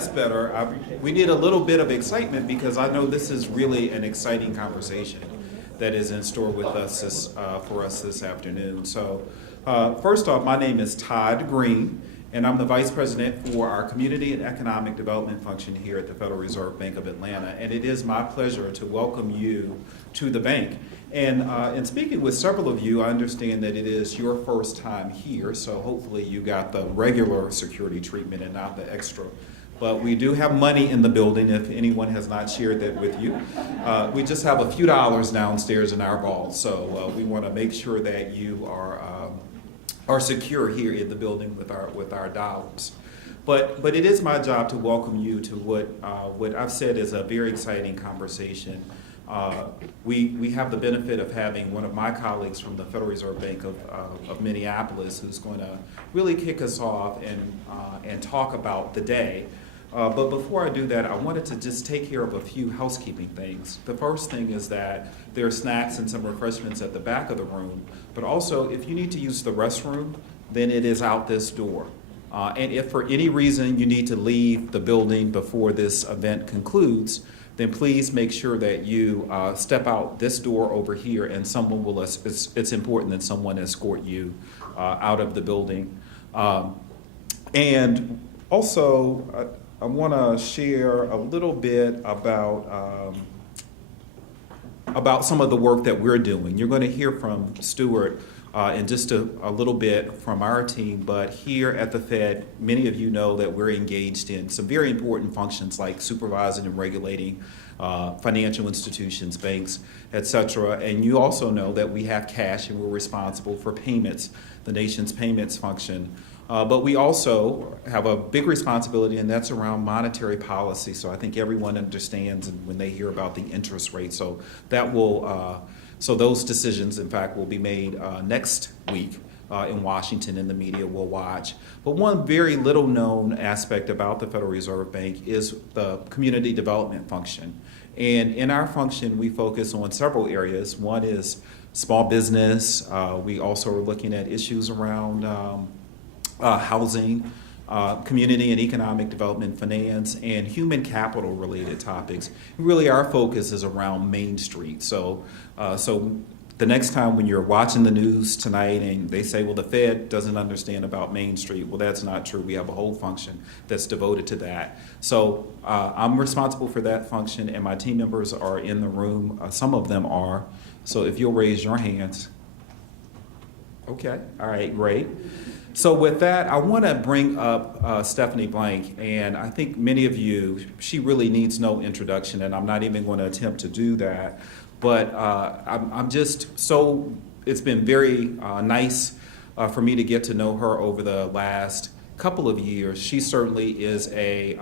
that's better. We need a little bit of excitement because I know this is really an exciting conversation that is in store with us for us this afternoon. So first off, my name is Todd Greene, and I'm the Vice President for our Community and Economic Development function here at the Federal Reserve Bank of Atlanta. And it is my pleasure to welcome you to the bank. And in speaking with several of you, I understand that it is your first time here, so hopefully you got the regular security treatment and not the extra. But we do have money in the building if anyone has not shared that with you. We just have a few dollars downstairs in our vault, so we want to make sure that you are secure here in the building with our dollars. But it is my job to welcome you to what I've said is a very exciting conversation. We have the benefit of having one of my colleagues from the Federal Reserve Bank of Minneapolis who's going to really kick us off and talk about the day. But before I do that, I wanted to just take care of a few housekeeping things. The first thing is that there are snacks and some refreshments at the back of the room, but also if you need to use the restroom, then it is out this door. And if for any reason you need to leave the building before this event concludes, then please make sure that you step out this door over here and someone will, it's important that someone escort you out of the building. And also, I want to share a little bit about some of the work that we're doing. You're going to hear from Stuart in just a little bit from our team, but here at the Fed, many of you know that we're engaged in some very important functions like supervising and regulating financial institutions, banks, et cetera. And you also know that we have cash and we're responsible for payments, the nation's payments function. But we also have a big responsibility, and that's around monetary policy. So I think everyone understands when they hear about the interest rate. So that will, so those decisions, in fact, will be made next week in Washington, and the media will watch. But one very little known aspect about the Federal Reserve Bank is the community development function. And in our function, we focus on several areas. One is small business. We also are looking at issues around housing, community and economic development finance, and human capital related topics. Really our focus is around Main Street. So the next time when you're watching the news tonight and they say, well, the Fed doesn't understand about Main Street, well, that's not true. We have a whole function that's devoted to that. So I'm responsible for that function, and my team members are in the room. Some of them are. So if you'll raise your hands. Okay, all right, great. So with that, I want to bring up Stephanie Blank, and I think many of you, she really needs no introduction, and I'm not even going to attempt to do that. But I'm just so, it's been very nice for me to get to know her over the last couple of years. She certainly is a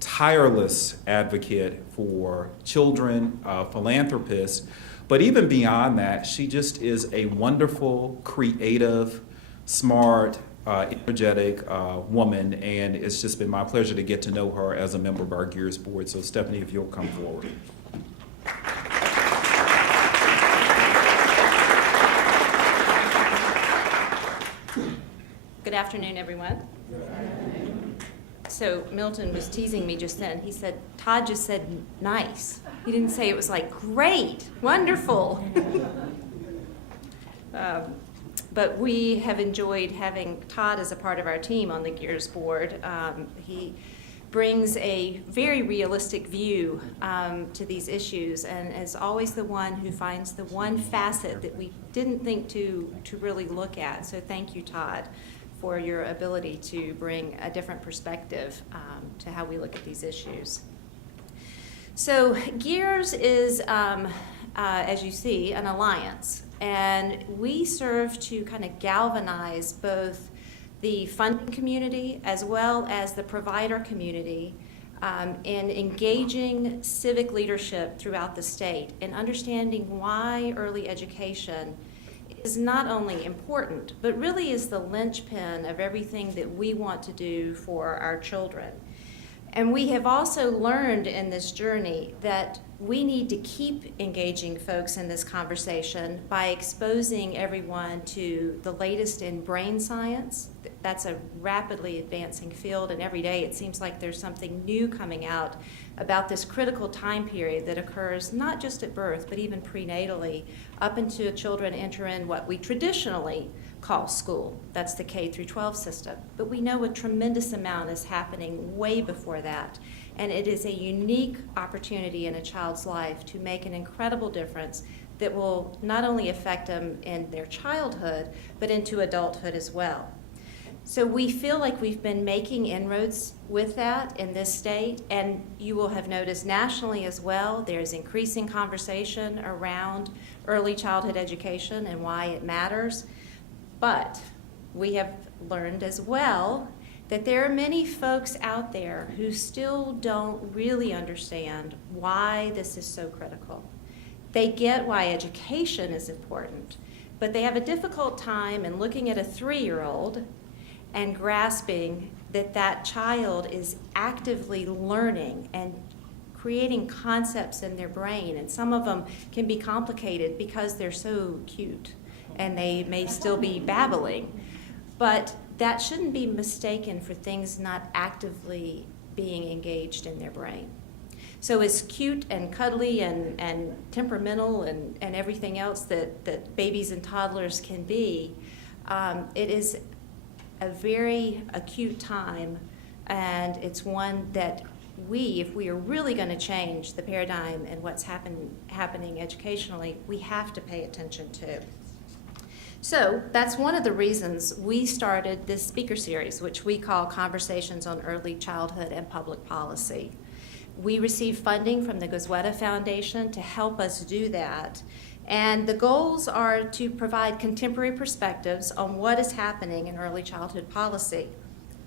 tireless advocate for children, philanthropist, but even beyond that, she just is a wonderful, creative, smart, energetic woman, and it's just been my pleasure to get to know her as a member of our GEEARS board. So Stephanie, if you'll come forward. Good afternoon, everyone. So Milton was teasing me just then. He said, Todd just said nice. He didn't say it was like great, wonderful. But we have enjoyed having Todd as a part of our team on the GEEARS board. He brings a very realistic view to these issues, and is always the one who finds the one facet that we didn't think to really look at. So thank you, Todd, for your ability to bring a different perspective to how we look at these issues. So GEEARS is, as you see, an alliance. And we serve to kind of galvanize both the funding community as well as the provider community in engaging civic leadership throughout the state and understanding why early education is not only important, but really is the linchpin of everything that we want to do for our children. And we have also learned in this journey that we need to keep engaging folks in this conversation by exposing everyone to the latest in brain science, that's a rapidly advancing field, and every day it seems like there's something new coming out about this critical time period that occurs not just at birth, but even prenatally, up until children enter in what we traditionally call school. That's the K through 12 system. But we know a tremendous amount is happening way before that. And it is a unique opportunity in a child's life to make an incredible difference that will not only affect them in their childhood, but into adulthood as well. So we feel like we've been making inroads with that in this state, and you will have noticed nationally as well, there's increasing conversation around early childhood education and why it matters. But we have learned as well that there are many folks out there who still don't really understand why this is so critical. They get why education is important, but they have a difficult time in looking at a 3-year-old and grasping that that child is actively learning and creating concepts in their brain, and some of them can be complicated because they're so cute and they may still be babbling. But that shouldn't be mistaken for things not actively being engaged in their brain. So as cute and cuddly and temperamental and everything else that babies and toddlers can be, it is a very acute time, and it's one that if we are really going to change the paradigm and what's happening educationally, we have to pay attention to. So that's one of the reasons we started this speaker series, which we call Conversations on Early Childhood and Public Policy. We received funding from the Gosweda Foundation to help us do that. And the goals are to provide contemporary perspectives on what is happening in early childhood policy.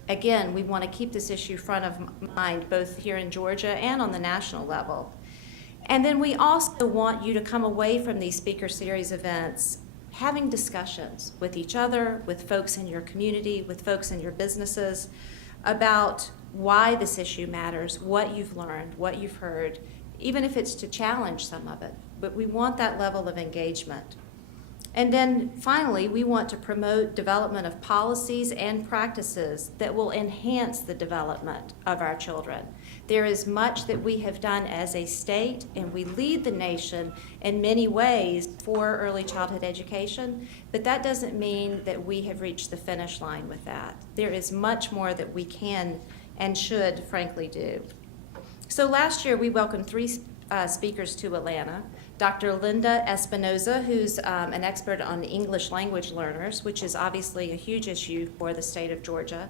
Again, we want to keep this issue front of mind both here in Georgia and on the national level. And then we also want you to come away from these speaker series events having discussions with each other, with folks in your community, with folks in your businesses about why this issue matters, what you've learned, what you've heard, even if it's to challenge some of it. But we want that level of engagement. And then finally, we want to promote development of policies and practices that will enhance the development of our children. There is much that we have done as a state, and we lead the nation in many ways for early childhood education, but that doesn't mean that we have reached the finish line with that. There is much more that we can and should, frankly, do. So last year, we welcomed 3 speakers to Atlanta. Dr. Linda Espinoza, who's an expert on English language learners, which is obviously a huge issue for the state of Georgia.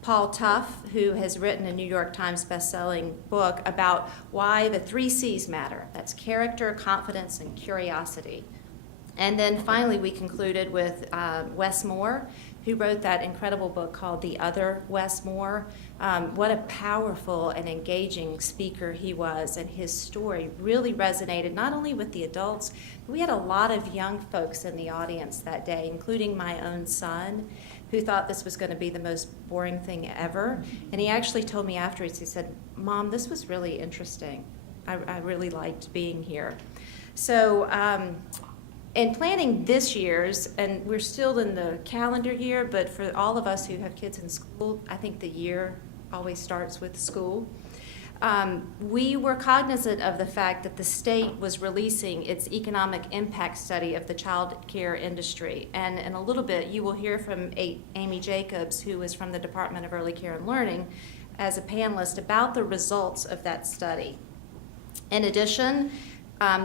Paul Tuff, who has written a New York Times bestselling book about why the 3 C's matter. That's character, confidence, and curiosity. And then finally, we concluded with Wes Moore, who wrote that incredible book called The Other Wes Moore. What a powerful and engaging speaker he was, and his story really resonated not only with the adults, but we had a lot of young folks in the audience that day, including my own son, who thought this was going to be the most boring thing ever. And he actually told me afterwards, he said, "Mom, this was really interesting. I really liked being here." So in planning this year's, and we're still in the calendar year, but for all of us who have kids in school, I think the year always starts with school. We were cognizant of the fact that the state was releasing its economic impact study of the child care industry. And in a little bit, you will hear from Amy Jacobs, who is from the Department of Early Care and Learning, as a panelist about the results of that study. In addition,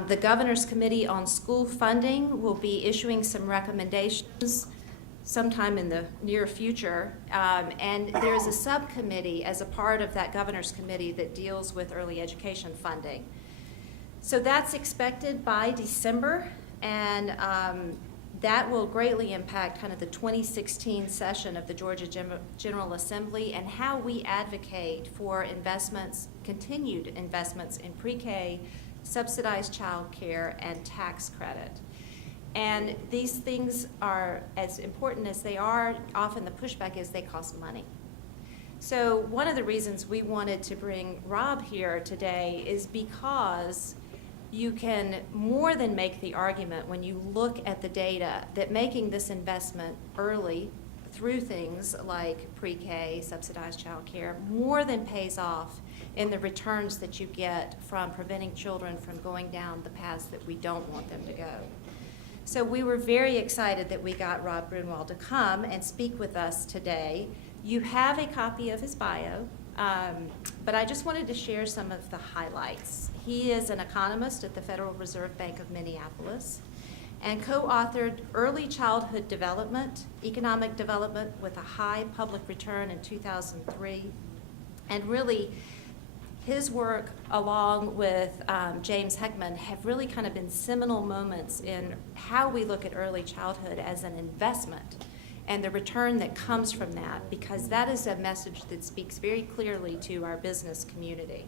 the Governor's Committee on School Funding will be issuing some recommendations sometime in the near future, and there's a subcommittee as a part of that Governor's Committee that deals with early education funding. So that's expected by December, and that will greatly impact kind of the 2016 session of the Georgia General Assembly and how we advocate for investments, continued investments in pre-K, subsidized child care, and tax credit. And these things are as important as they are. Often the pushback is they cost money. So one of the reasons we wanted to bring Rob here today is because you can more than make the argument when you look at the data that making this investment early through things like pre-K, subsidized childcare, more than pays off in the returns that you get from preventing children from going down the paths that we don't want them to go. So we were very excited that we got Rob Grunewald to come and speak with us today. You have a copy of his bio, but I just wanted to share some of the highlights. He is an economist at the Federal Reserve Bank of Minneapolis and co-authored Early Childhood Development, Economic Development with a High Public Return in 2003. And really, his work, along with James Heckman, have really kind of been seminal moments in how we look at early childhood as an investment and the return that comes from that, because that is a message that speaks very clearly to our business community.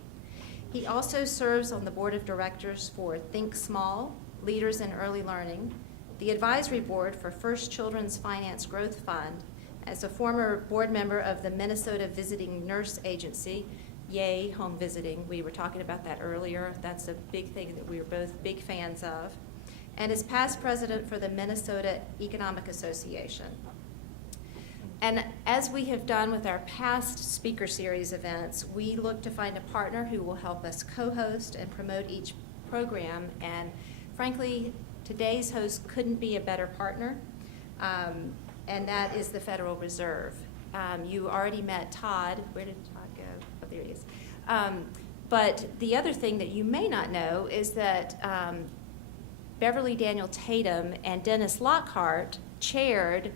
He also serves on the board of directors for Think Small, Leaders in Early Learning, the advisory board for First Children's Finance Growth Fund, as a former board member of the Minnesota Visiting Nurse Agency. Yay, home visiting. We were talking about that earlier. That's a big thing that we are both big fans of. And is past president for the Minnesota Economic Association. And as we have done with our past speaker series events, we look to find a partner who will help us co-host and promote each program. And frankly, today's host couldn't be a better partner, and that is the Federal Reserve. You already met Todd. Where did Todd go? Oh, there he is. But the other thing that you may not know is that Beverly Daniel Tatum and Dennis Lockhart chaired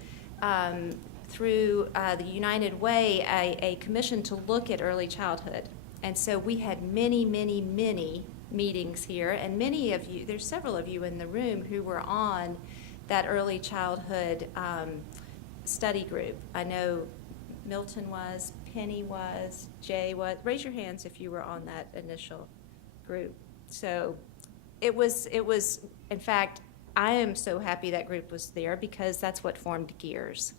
through the United Way a commission to look at early childhood. And so we had many, many, many meetings here, and many of you, there's several of you in the room who were on that early childhood study group. I know Milton was, Penny was, Jay was. Raise your hands if you were on that initial group. So it was, in fact, I am so happy that group was there because that's what formed GEEARS.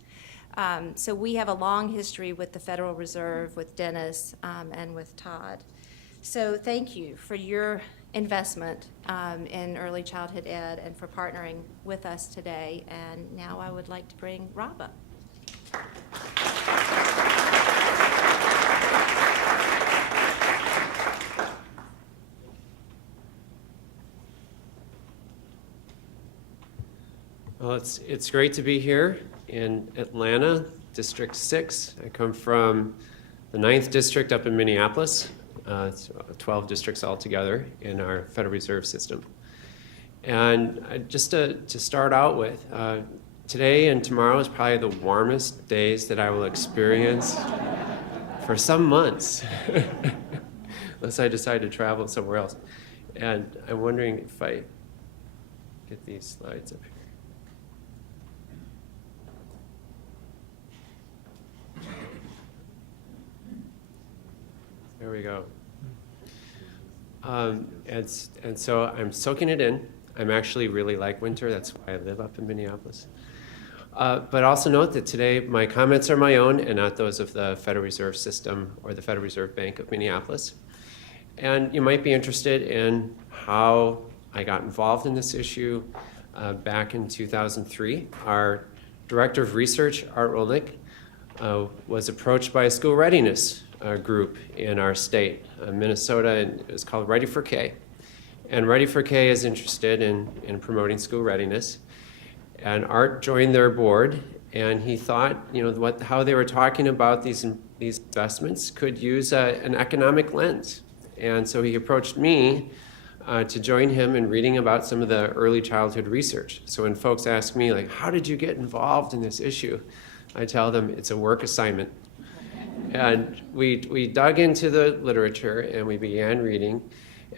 So we have a long history with the Federal Reserve, with Dennis, and with Todd. So thank you for your investment in early childhood ed and for partnering with us today. And now I would like to bring Rob up. Well, it's great to be here in Atlanta, District 6. I come from the 9th District up in Minneapolis. It's 12 districts altogether in our Federal Reserve System. And just to start out with, today and tomorrow is probably the warmest days that I will experience for some months, unless I decide to travel somewhere else. And I'm wondering if I get these slides up here. There we go. And so I'm soaking it in. I'm actually really like winter. That's why I live up in Minneapolis. But also note that today my comments are my own and not those of the Federal Reserve System or the Federal Reserve Bank of Minneapolis. And you might be interested in how I got involved in this issue back in 2003. Our Director of Research, Art Rolnick, was approached by a school readiness group in our state, Minnesota, and it was called Ready for K. And Ready for K is interested in promoting school readiness. And Art joined their board, and he thought, how they were talking about these investments could use an economic lens. And so he approached me to join him in reading about some of the early childhood research. So when folks ask me, like, how did you get involved in this issue? I tell them it's a work assignment. And we dug into the literature and we began reading,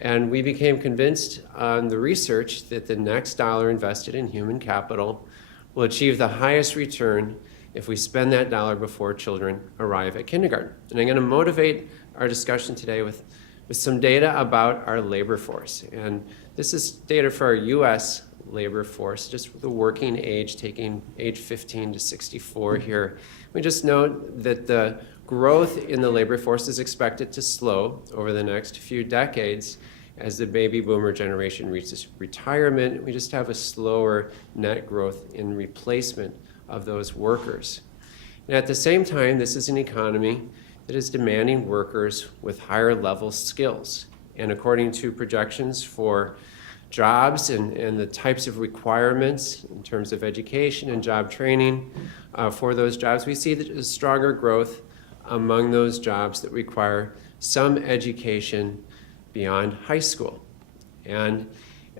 and we became convinced on the research that the next dollar invested in human capital will achieve the highest return if we spend that dollar before children arrive at kindergarten. And I'm going to motivate our discussion today with some data about our labor force. And this is data for our U.S. labor force, just the working age, taking age 15 to 64 here. We just note that the growth in the labor force is expected to slow over the next few decades as the baby boomer generation reaches retirement. We just have a slower net growth in replacement of those workers. And at the same time, this is an economy that is demanding workers with higher level skills. And according to projections for jobs and the types of requirements in terms of education and job training for those jobs, we see that there's stronger growth among those jobs that require some education beyond high school. And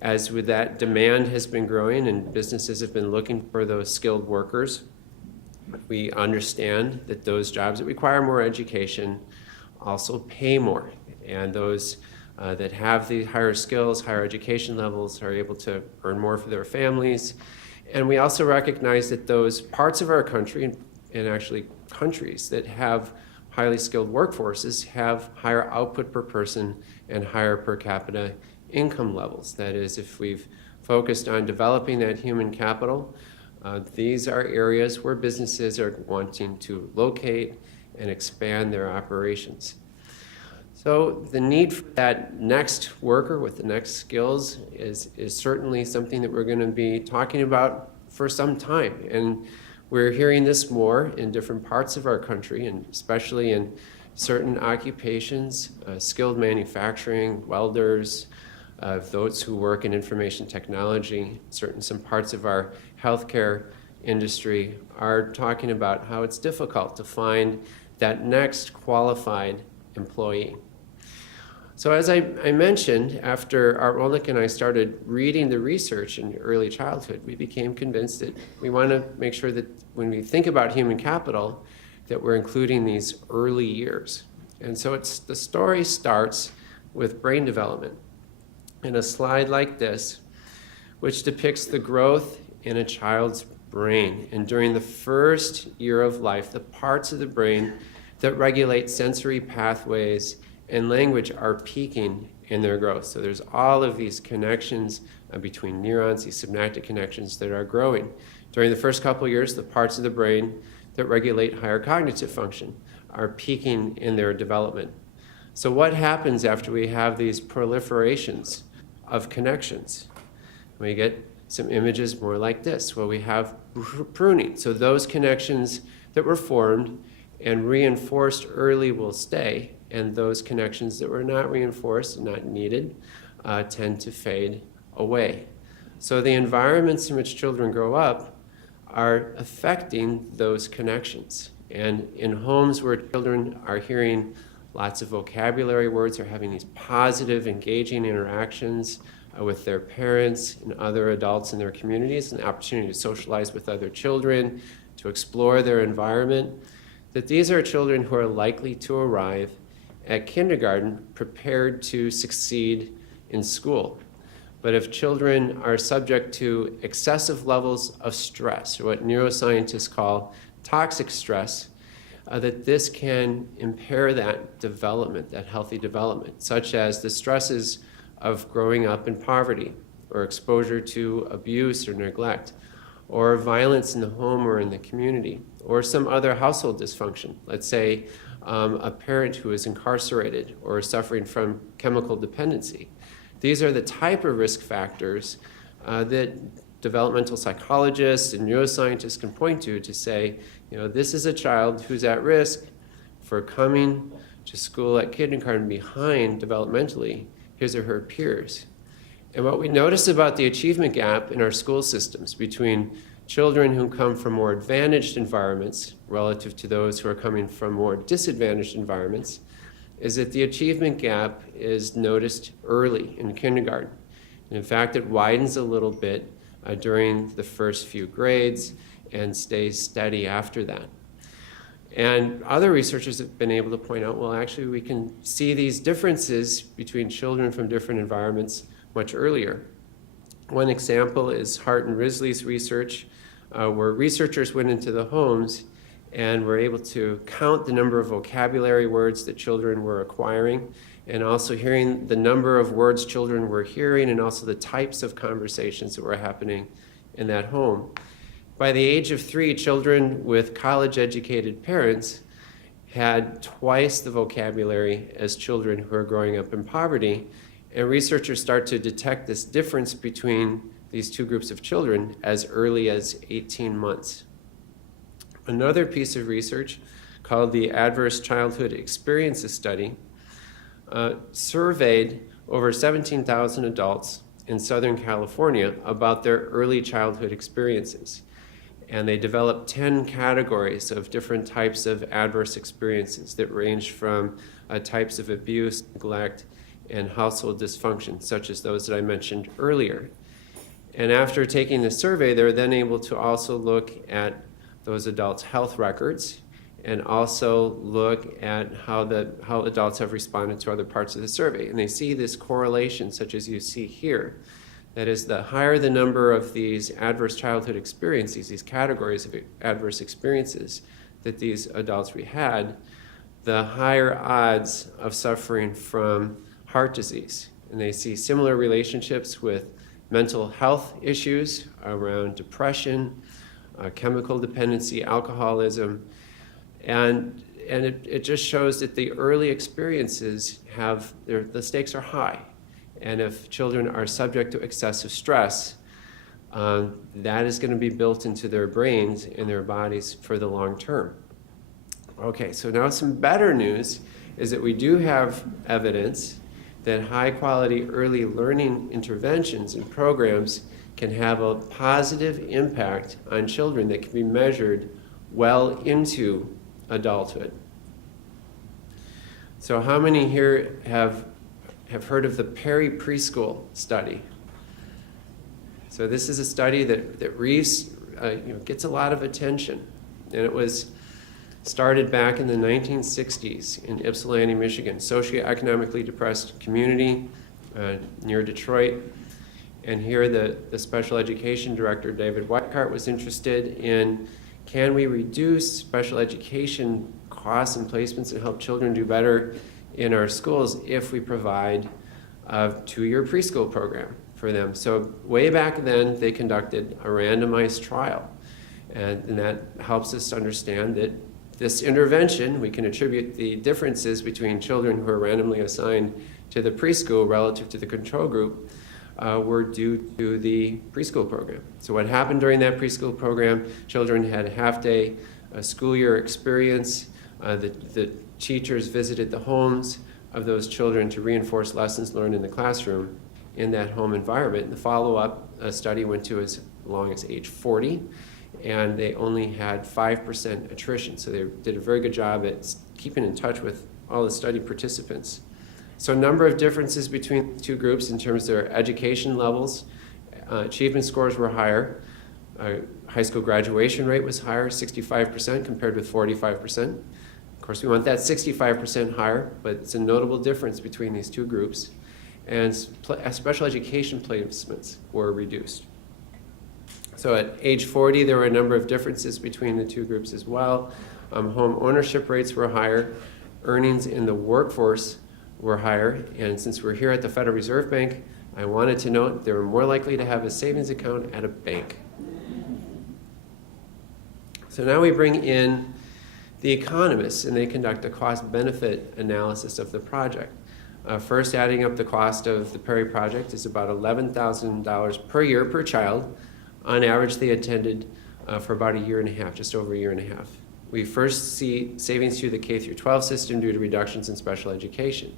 as with that, demand has been growing and businesses have been looking for those skilled workers, we understand that those jobs that require more education also pay more. And those that have the higher skills, higher education levels are able to earn more for their families. And we also recognize that those parts of our country, and actually countries that have highly skilled workforces, have higher output per person and higher per capita income levels. That is, if we've focused on developing that human capital, these are areas where businesses are wanting to locate and expand their operations. So the need for that next worker with the next skills is certainly something that we're going to be talking about for some time. And we're hearing this more in different parts of our country, and especially in certain occupations, skilled manufacturing, welders, those who work in information technology, some parts of our healthcare industry are talking about how it's difficult to find that next qualified employee. So as I mentioned, after Art Molnick and I started reading the research in early childhood, we became convinced that we want to make sure that when we think about human capital, that we're including these early years. And so the story starts with brain development. In a slide like this, which depicts the growth in a child's brain. And during the first year of life, the parts of the brain that regulate sensory pathways and language are peaking in their growth. So there's all of these connections between neurons, these synaptic connections that are growing. During the first couple of years, the parts of the brain that regulate higher cognitive function are peaking in their development. So what happens after we have these proliferations of connections? We get some images more like this, where we have pruning. So those connections that were formed and reinforced early will stay, and those connections that were not reinforced and not needed tend to fade away. So the environments in which children grow up are affecting those connections. And in homes where children are hearing lots of vocabulary words, are having these positive, engaging interactions with their parents and other adults in their communities, and the opportunity to socialize with other children, to explore their environment, that these are children who are likely to arrive at kindergarten prepared to succeed in school. But if children are subject to excessive levels of stress, or what neuroscientists call toxic stress, that this can impair that development, that healthy development, such as the stresses of growing up in poverty, or exposure to abuse or neglect, or violence in the home or in the community, or some other household dysfunction. Let's say a parent who is incarcerated or suffering from chemical dependency. These are the type of risk factors that developmental psychologists and neuroscientists can point to say, this is a child who's at risk for coming to school at kindergarten behind developmentally his or her peers. And what we notice about the achievement gap in our school systems between children who come from more advantaged environments relative to those who are coming from more disadvantaged environments is that the achievement gap is noticed early in kindergarten. And in fact, it widens a little bit during the first few grades and stays steady after that. And other researchers have been able to point out, well, actually, we can see these differences between children from different environments much earlier. One example is Hart and Risley's research, where researchers went into the homes and were able to count the number of vocabulary words that children were acquiring, and also hearing the number of words children were hearing, and also the types of conversations that were happening in that home. By the age of 3, children with college-educated parents had twice the vocabulary as children who are growing up in poverty, and researchers start to detect this difference between these two groups of children as early as 18 months. another piece of research called the Adverse Childhood Experiences Study surveyed over 17,000 adults in Southern California about their early childhood experiences. And they developed 10 categories of different types of adverse experiences that range from types of abuse, neglect, and household dysfunction, such as those that I mentioned earlier. And after taking the survey, they're then able to also look at those adults' health records and also look at how adults have responded to other parts of the survey. And they see this correlation, such as you see here. That is, the higher the number of these adverse childhood experiences, these categories of adverse experiences that these adults had, the higher odds of suffering from heart disease. And they see similar relationships with mental health issues around depression, chemical dependency, alcoholism, and it just shows that the early experiences the stakes are high. And if children are subject to excessive stress, that is going to be built into their brains and their bodies for the long term. Okay, so now some better news is that we do have evidence that high quality early learning interventions and programs can have a positive impact on children that can be measured well into adulthood. So how many here have heard of the Perry Preschool study? So this is a study that gets a lot of attention, and it was started back in the 1960s in Ypsilanti, Michigan, socioeconomically depressed community near Detroit. And here the special education director, David Weichart, was interested in, can we reduce special education costs and placements and help children do better in our schools if we provide a 2-year preschool program for them? So way back then, they conducted a randomized trial. And that helps us understand that this intervention, we can attribute the differences between children who are randomly assigned to the preschool relative to the control group were due to the preschool program. So what happened during that preschool program, children had a half-day school year experience. The teachers visited the homes of those children to reinforce lessons learned in the classroom in that home environment. And the follow-up study went to as long as age 40, and they only had 5% attrition. So they did a very good job at keeping in touch with all the study participants. So a number of differences between the two groups in terms of their education levels. Achievement scores were higher. High school graduation rate was higher, 65% compared with 45%. Of course, we want that 65% higher, but it's a notable difference between these two groups. And special education placements were reduced. So at age 40, there were a number of differences between the two groups as well. Home ownership rates were higher. Earnings in the workforce were higher. And since we're here at the Federal Reserve Bank, I wanted to note they were more likely to have a savings account at a bank. So now we bring in the economists, and they conduct a cost-benefit analysis of the project. First, adding up the cost of the Perry project is about $11,000 per year per child. On average, they attended for about a year and a half, just over a year and a half. We first see savings through the K-12 system due to reductions in special education.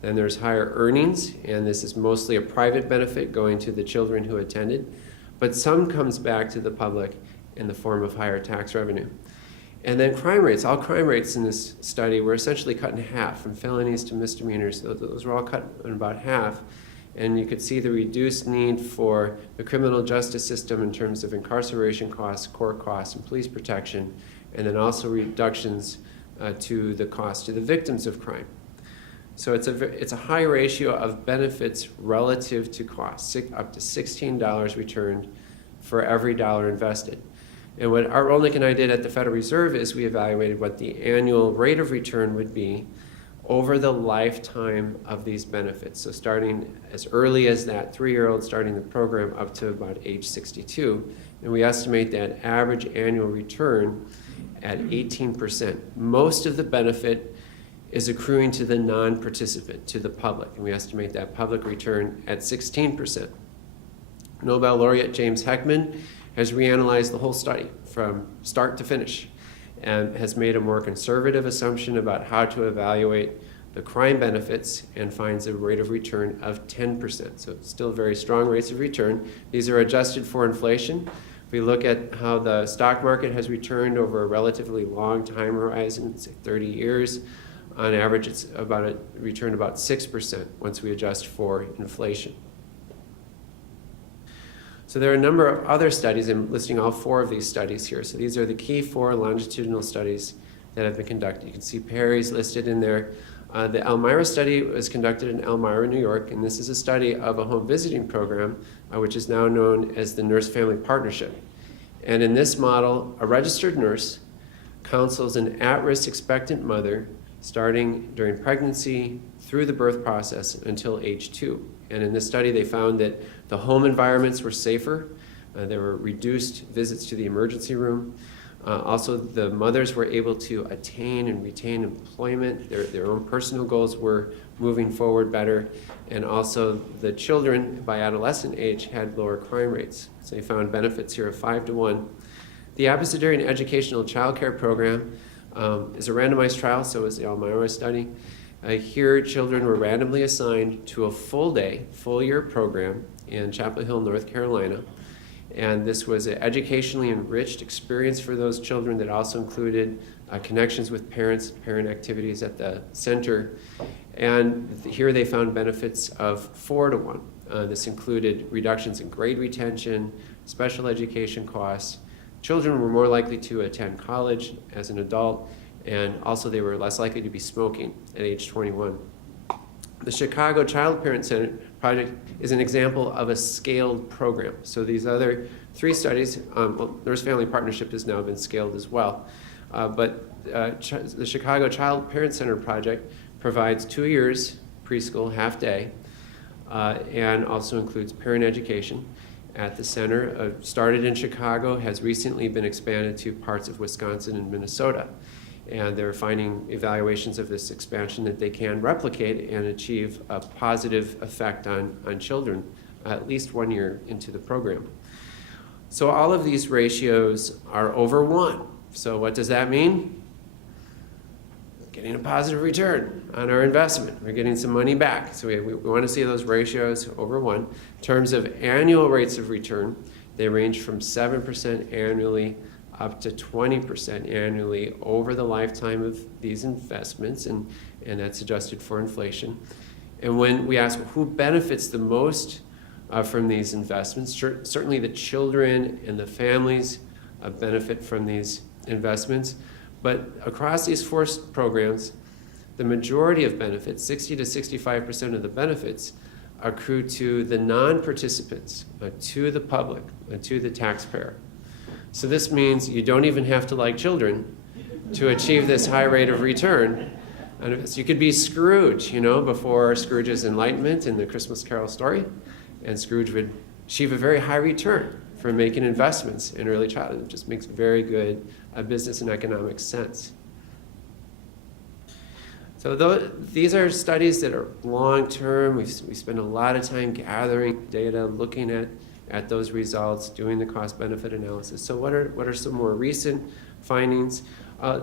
Then there's higher earnings, and this is mostly a private benefit going to the children who attended, but some comes back to the public in the form of higher tax revenue. And then crime rates, all crime rates in this study were essentially cut in half, from felonies to misdemeanors. Those were all cut in about half. And you could see the reduced need for the criminal justice system in terms of incarceration costs, court costs, and police protection, and then also reductions to the cost to the victims of crime. So it's a high ratio of benefits relative to costs, up to $16 returned for every dollar invested. And what Art Rolnick and I did at the Federal Reserve is we evaluated what the annual rate of return would be over the lifetime of these benefits. So starting as early as that 3-year-old starting the program up to about age 62. And we estimate that average annual return at 18%. Most of the benefit is accruing to the non-participant, to the public. And we estimate that public return at 16%. Nobel laureate James Heckman has reanalyzed the whole study from start to finish. and has made a more conservative assumption about how to evaluate the crime benefits and finds a rate of return of 10%. So still very strong rates of return. These are adjusted for inflation. If we look at how the stock market has returned over a relatively long time horizon, say 30 years, on average it's about a return about 6% once we adjust for inflation. So there are a number of other studies. I'm listing all 4 of these studies here. So these are the key 4 longitudinal studies that have been conducted. You can see Perry's listed in there. The Elmira study was conducted in Elmira, New York, and this is a study of a home visiting program, which is now known as the Nurse-Family Partnership. And in this model, a registered nurse counsels an at-risk expectant mother starting during pregnancy through the birth process until age 2. And in this study, they found that the home environments were safer. There were reduced visits to the emergency room. Also, the mothers were able to attain and retain employment. Their own personal goals were moving forward better. And also, the children by adolescent age had lower crime rates. So they found benefits here of 5 to 1. The Abecedarian Educational Child Care Program is a randomized trial, so is the Elmira study. Here, children were randomly assigned to a full-day, full-year program in Chapel Hill, North Carolina. And this was an educationally enriched experience for those children that also included connections with parents, parent activities at the center. And here they found benefits of 4 to 1. This included reductions in grade retention, special education costs. Children were more likely to attend college as an adult, and also they were less likely to be smoking at age 21. The Chicago Child Parent Center project is an example of a scaled program. So these other 3 studies, Nurse-Family Partnership has now been scaled as well. But the Chicago Child Parent Center project provides 2 years preschool, half day, and also includes parent education at the center. Started in Chicago, has recently been expanded to parts of Wisconsin and Minnesota. And they're finding evaluations of this expansion that they can replicate and achieve a positive effect on children at least 1 year into the program. So all of these ratios are over 1. So what does that mean? Getting a positive return on our investment. We're getting some money back. So we want to see those ratios over 1. In terms of annual rates of return, they range from 7% annually up to 20% annually over the lifetime of these investments, and that's adjusted for inflation. And when we ask who benefits the most from these investments, certainly the children and the families benefit from these investments. But across these 4 programs, the majority of benefits, 60 to 65% of the benefits, accrue to the non-participants, to the public, to the taxpayer. So this means you don't even have to like children to achieve this high rate of return. And so you could be Scrooge, before Scrooge's enlightenment in the Christmas Carol story, and Scrooge would achieve a very high return for making investments in early childhood. It just makes very good business and economic sense. So these are studies that are long-term. We spend a lot of time gathering data, looking at those results, doing the cost-benefit analysis. So what are some more recent findings?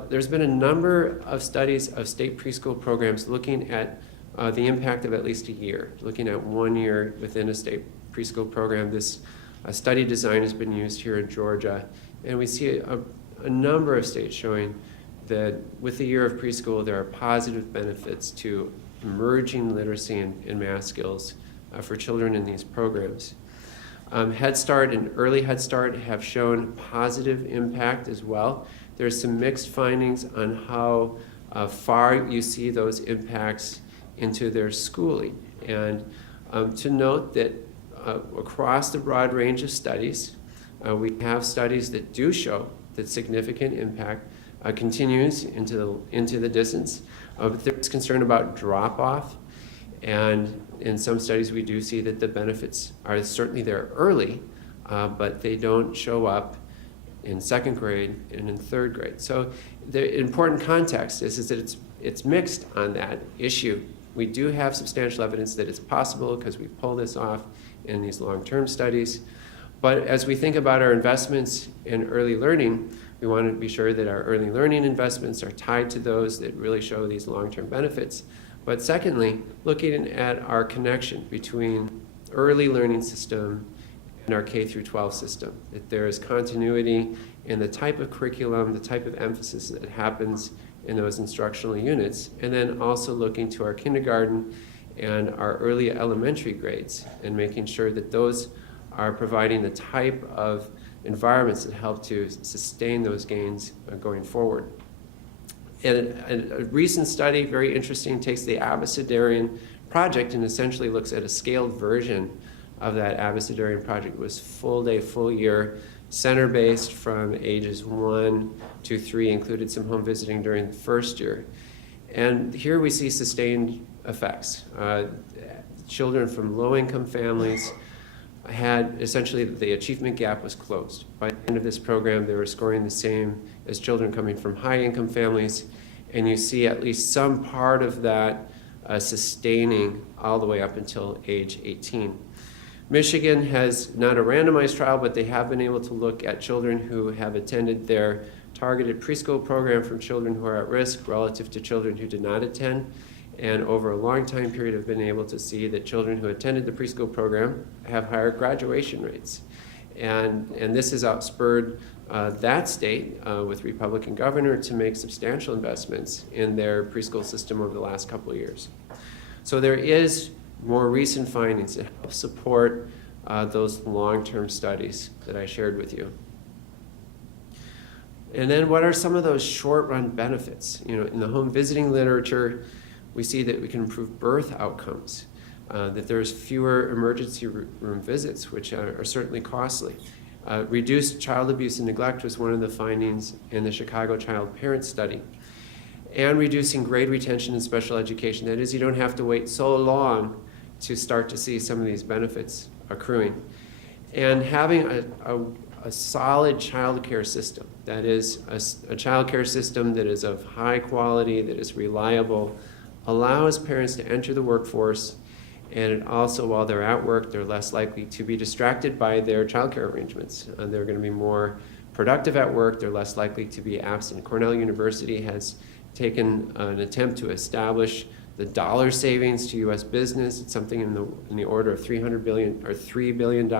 There's been a number of studies of state preschool programs looking at the impact of at least a year, looking at 1 year within a state preschool program. This study design has been used here in Georgia, and we see a number of states showing that with a year of preschool, there are positive benefits to emerging literacy and math skills for children in these programs. Head Start and Early Head Start have shown positive impact as well. There's some mixed findings on how far you see those impacts into their schooling. And to note that across the broad range of studies, we have studies that do show that significant impact continues into the distance. But there's concern about drop-off. And in some studies, we do see that the benefits are certainly there early, but they don't show up in 2nd grade and in 3rd grade. So the important context is that it's mixed on that issue. We do have substantial evidence that it's possible because we've pulled this off in these long-term studies. But as we think about our investments in early learning, We want to be sure that our early learning investments are tied to those that really show these long-term benefits. But secondly, looking at our connection between early learning system and our K through 12 system, that there is continuity in the type of curriculum, the type of emphasis that happens in those instructional units, and then also looking to our kindergarten and our early elementary grades and making sure that those are providing the type of environments that help to sustain those gains going forward. And a recent study, very interesting, takes the Abecedarian project and essentially looks at a scaled version of that Abecedarian project. It was full day, full year, center-based from ages 1 to 3, included some home visiting during the first year. And here we see sustained effects. Children from low-income families had essentially the achievement gap was closed. By the end of this program, they were scoring the same as children coming from high-income families, and you see at least some part of that sustaining all the way up until age 18. Michigan has not a randomized trial, but they have been able to look at children who have attended their targeted preschool program from children who are at risk relative to children who did not attend. And over a long time period have been able to see that children who attended the preschool program have higher graduation rates. And this has outspurred that state with Republican governor to make substantial investments in their preschool system over the last couple of years. So there is more recent findings that help support those long-term studies that I shared with you. And then what are some of those short-run benefits? You know, in the home visiting literature, we see that we can improve birth outcomes, that there's fewer emergency room visits, which are certainly costly. Reduced child abuse and neglect was one of the findings in the Chicago Child Parent Study. And reducing grade retention in special education. That is, you don't have to wait so long to start to see some of these benefits accruing. And having a solid child care system, that is, a child care system that is of high quality, that is reliable, allows parents to enter the workforce, and it also, while they're at work, they're less likely to be distracted by their child care arrangements. They're going to be more productive at work, they're less likely to be absent. Cornell University has taken an attempt to establish the dollar savings to U.S. business. It's something in the order of $300 billion or $3 billion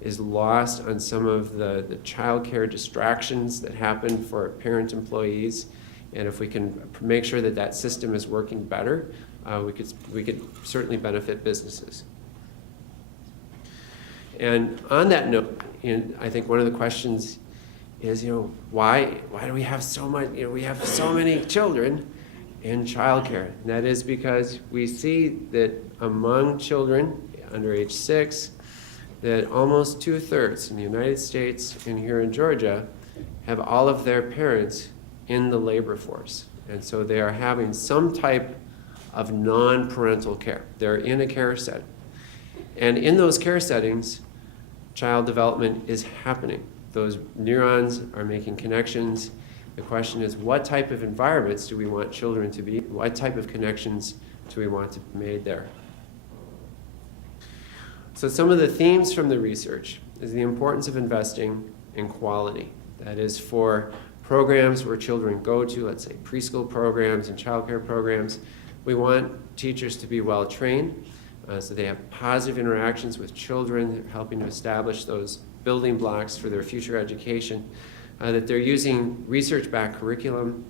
is lost on some of the child care distractions that happen for parent employees. And if we can make sure that that system is working better, we could certainly benefit businesses. And on that note, I think one of the questions is, why do we have so much? We have so many children in childcare. And that is because we see that among children under age 6, that almost 2/3 in the United States and here in Georgia have all of their parents in the labor force. And so they are having some type of non-parental care. They're in a care setting. And in those care settings, child development is happening. Those neurons are making connections. The question is, what type of environments do we want children to be? What type of connections do we want to be made there? So some of the themes from the research is the importance of investing in quality. That is, for programs where children go to, let's say preschool programs and childcare programs, we want teachers to be well trained, so they have positive interactions with children, helping to establish those building blocks for their future education, that they're using research-backed curriculum,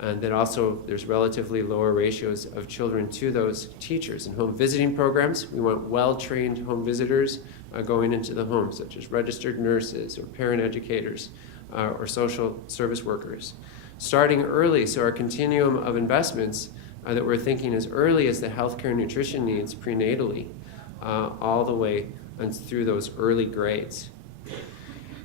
and that also there's relatively lower ratios of children to those teachers. In home visiting programs, we want well-trained home visitors going into the home, such as registered nurses or parent educators or social service workers. Starting early, so our continuum of investments that we're thinking as early as the healthcare and nutrition needs prenatally, all the way through those early grades.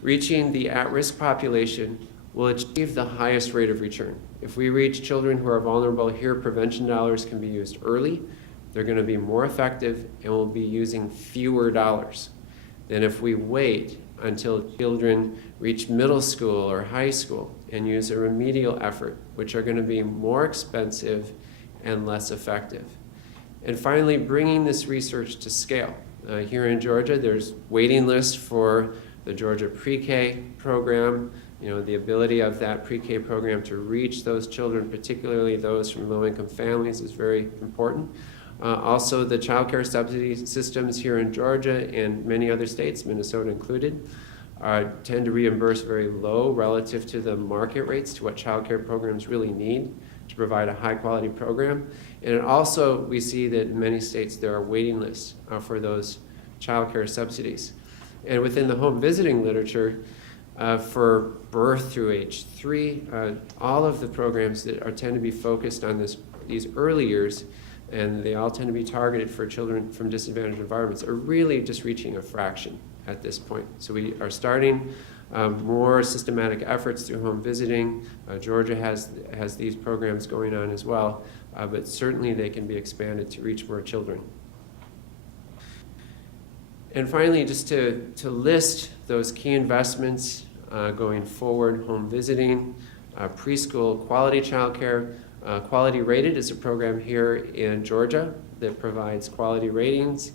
Reaching the at-risk population will achieve the highest rate of return. If we reach children who are vulnerable here, prevention dollars can be used early. They're going to be more effective, and we'll be using fewer dollars than if we wait until children reach middle school or high school and use a remedial effort, which are going to be more expensive and less effective. And finally, bringing this research to scale. Here in Georgia, there's waiting lists for the Georgia Pre-K program The ability of that pre-K program to reach those children, particularly those from low-income families, is very important. Also, the child care subsidy systems here in Georgia and many other states, Minnesota included, tend to reimburse very low relative to the market rates, to what child care programs really need to provide a high-quality program. And also, we see that in many states there are waiting lists for those child care subsidies. And within the home visiting literature, for birth through age 3, all of the programs that tend to be focused on these early years, and they all tend to be targeted for children from disadvantaged environments, are really just reaching a fraction at this point. So we are starting more systematic efforts through home visiting. Georgia has these programs going on as well, but certainly they can be expanded to reach more children. And finally, just to list those key investments going forward: home visiting, preschool, quality childcare. Quality Rated is a program here in Georgia that provides quality ratings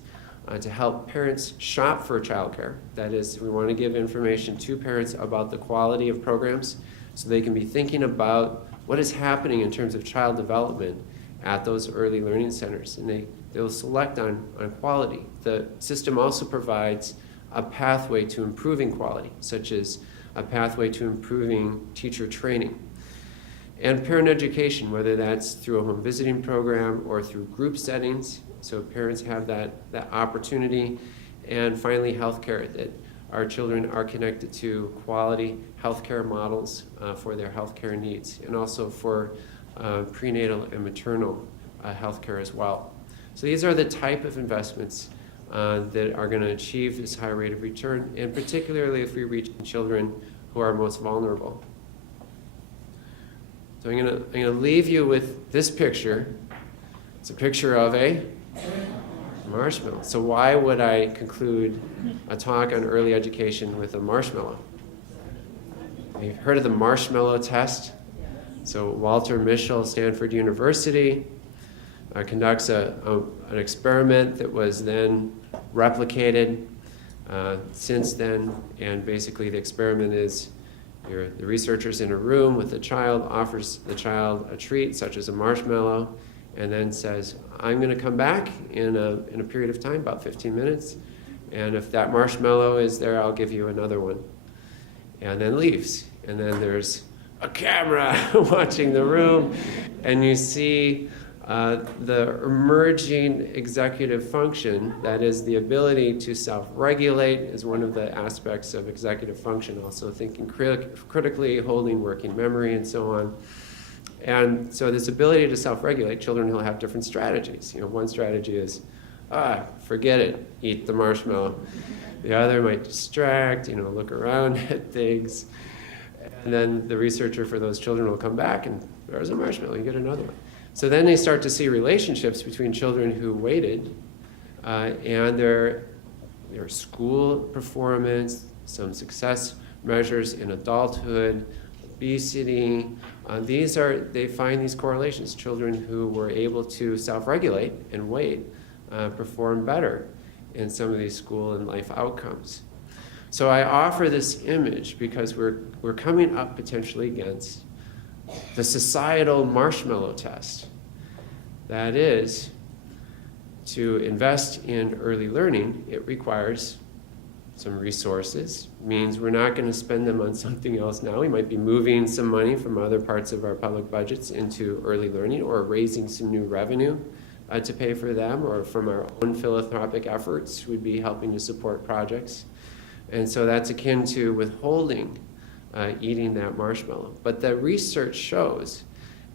to help parents shop for childcare. That is, we want to give information to parents about the quality of programs so they can be thinking about what is happening in terms of child development at those early learning centers, and they'll select on quality. The system also provides a pathway to improving quality, such as a pathway to improving teacher training. And parent education, whether that's through a home visiting program or through group settings, so parents have that opportunity. And finally, healthcare, that our children are connected to quality healthcare models for their healthcare needs, and also for prenatal and maternal healthcare as well. So these are the type of investments that are going to achieve this high rate of return, and particularly if we reach children who are most vulnerable. So I'm going to leave you with this picture. It's a picture of a marshmallow. So why would I conclude a talk on early education with a marshmallow? You've heard of the marshmallow test? So Walter Mischel, Stanford University, conducts an experiment that was then replicated since then. And basically the experiment is the researcher's in a room with the child, offers the child a treat such as a marshmallow, and then says, I'm going to come back in a period of time, about 15 minutes, and if that marshmallow is there, I'll give you another one. And then leaves. And then there's a camera watching the room, and you see the emerging executive function, that is the ability to self-regulate, is one of the aspects of executive function, also thinking critically, holding working memory, and so on. And so this ability to self-regulate, children will have different strategies. One strategy is, forget it, eat the marshmallow. The other might distract, look around at things. And then the researcher for those children will come back and there's a marshmallow, you get another one. So then they start to see relationships between children who waited and their school performance, some success measures in adulthood, obesity. They find these correlations. Children who were able to self-regulate and wait perform better in some of these school and life outcomes. So I offer this image because we're coming up potentially against the societal marshmallow test. That is, to invest in early learning, it requires some resources. Means we're not going to spend them on something else now. We might be moving some money from other parts of our public budgets into early learning, or raising some new revenue to pay for them, or from our own philanthropic efforts, we'd be helping to support projects. And so that's akin to withholding eating that marshmallow. But the research shows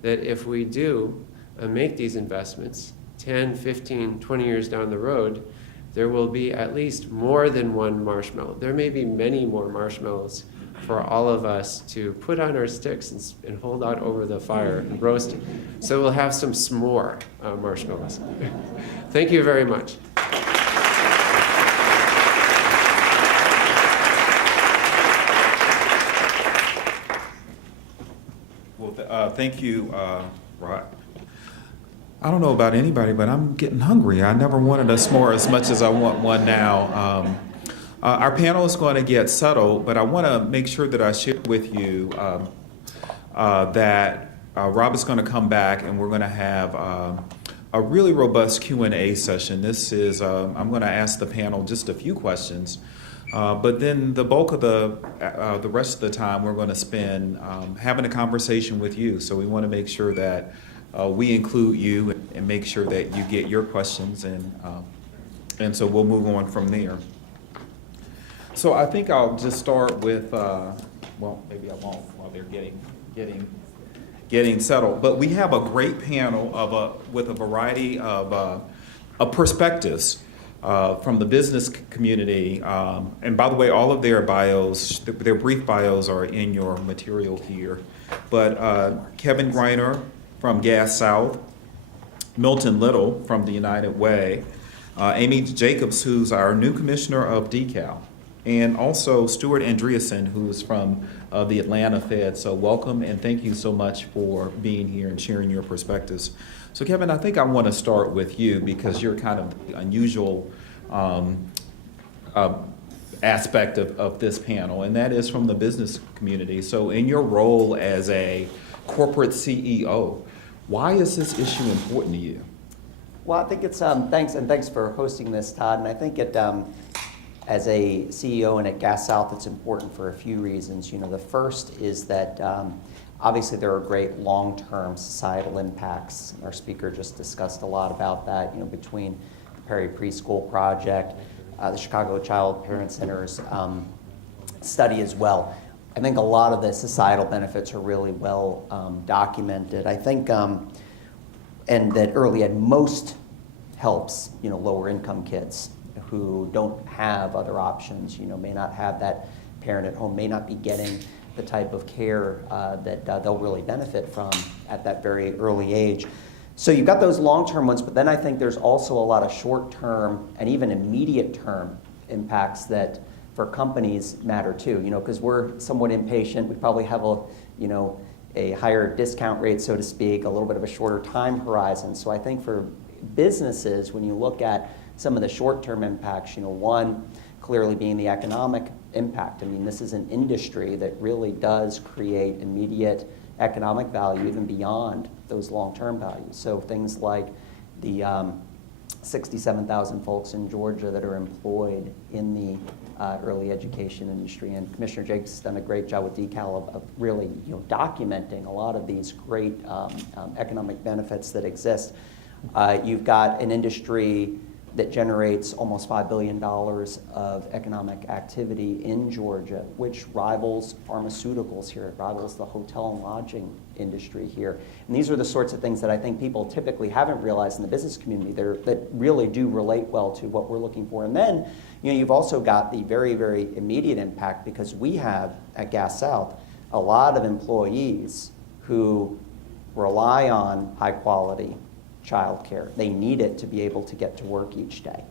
that if we do make these investments 10, 15, 20 years down the road, there will be at least more than one marshmallow. There may be many more marshmallows for all of us to put on our sticks and hold out over the fire and roast it. So we'll have some s'more marshmallows. Thank you very much. Thank you, Rod. I don't know about anybody, but I'm getting hungry. I never wanted a s'more as much as I want one now. Our panel is going to get settled, but I want to make sure that I share with you that Rob is going to come back and we're going to have a really robust Q&A session. This is, I'm going to ask the panel just a few questions, but then the bulk of the rest of the time we're going to spend having a conversation with you. So we want to make sure that we include you and make sure that you get your questions, and so we'll move on from there. So I think I'll just start with, well, maybe I won't while they're getting settled. But we have a great panel with a variety of perspectives from the business community. And by the way, all of their bios, their brief bios are in your material here. But Kevin Greene from Gas South, Milton Little from the United Way, Amy Jacobs, who's our new commissioner of DeKalb, and also Stuart Andreasen, who is from the Atlanta Fed. So welcome and thank you so much for being here and sharing your perspectives. So Kevin, I think I want to start with you because you're kind of the unusual aspect of this panel, and that is from the business community. So in your role as a corporate CEO, why is this issue important to you? Well, I think it's, thanks for hosting this, Todd, and I think it, as a CEO and at Gas South, it's important for a few reasons. You know, the first is that obviously there are great long-term societal impacts. Our speaker just discussed a lot about that, you know, between the Perry Preschool Project, the Chicago Child Parent Center's study as well. I think a lot of the societal benefits are really well documented. I think, and that early ed most helps, you know, lower income kids who don't have other options, you know, may not have that parent at home, may not be getting the type of care that they'll really benefit from at that very early age. So you've got those long-term ones, but then I think there's also a lot of short-term and even immediate-term impacts that for companies matter too, you know, because we're somewhat impatient. We probably have a, you know, a higher discount rate, so to speak, a little bit of a shorter time horizon. So I think for businesses, when you look at some of the short-term impacts, you know, one clearly being the economic impact. I mean, this is an industry that really does create immediate economic value even beyond those long-term values. So things like the 67,000 folks in Georgia that are employed in the early education industry, and Commissioner Jakes has done a great job with DeKalb of really, you know, documenting a lot of these great economic benefits that exist. You've got an industry that generates almost $5 billion of economic activity in Georgia, which rivals pharmaceuticals here. It rivals the hotel and lodging industry here. And these are the sorts of things that I think people typically haven't realized in the business community that really do relate well to what we're looking for. And then, you know, you've also got the very, very immediate impact, because we have at Gas South a lot of employees who rely on high quality childcare. They need it to be able to get to work each day.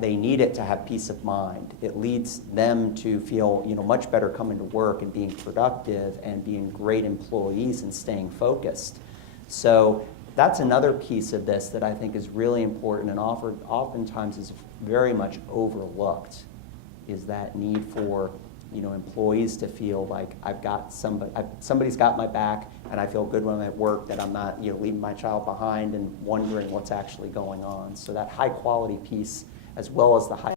They need it to have peace of mind. It leads them to feel, you know, much better coming to work and being productive and being great employees and staying focused. So that's another piece of this that I think is really important and oftentimes is very much overlooked, is that need for, you know, employees to feel like I've got somebody's got my back, and I feel good when I'm at work, that I'm not, you know, leaving my child behind and wondering what's actually going on. So that high quality piece, as well as the high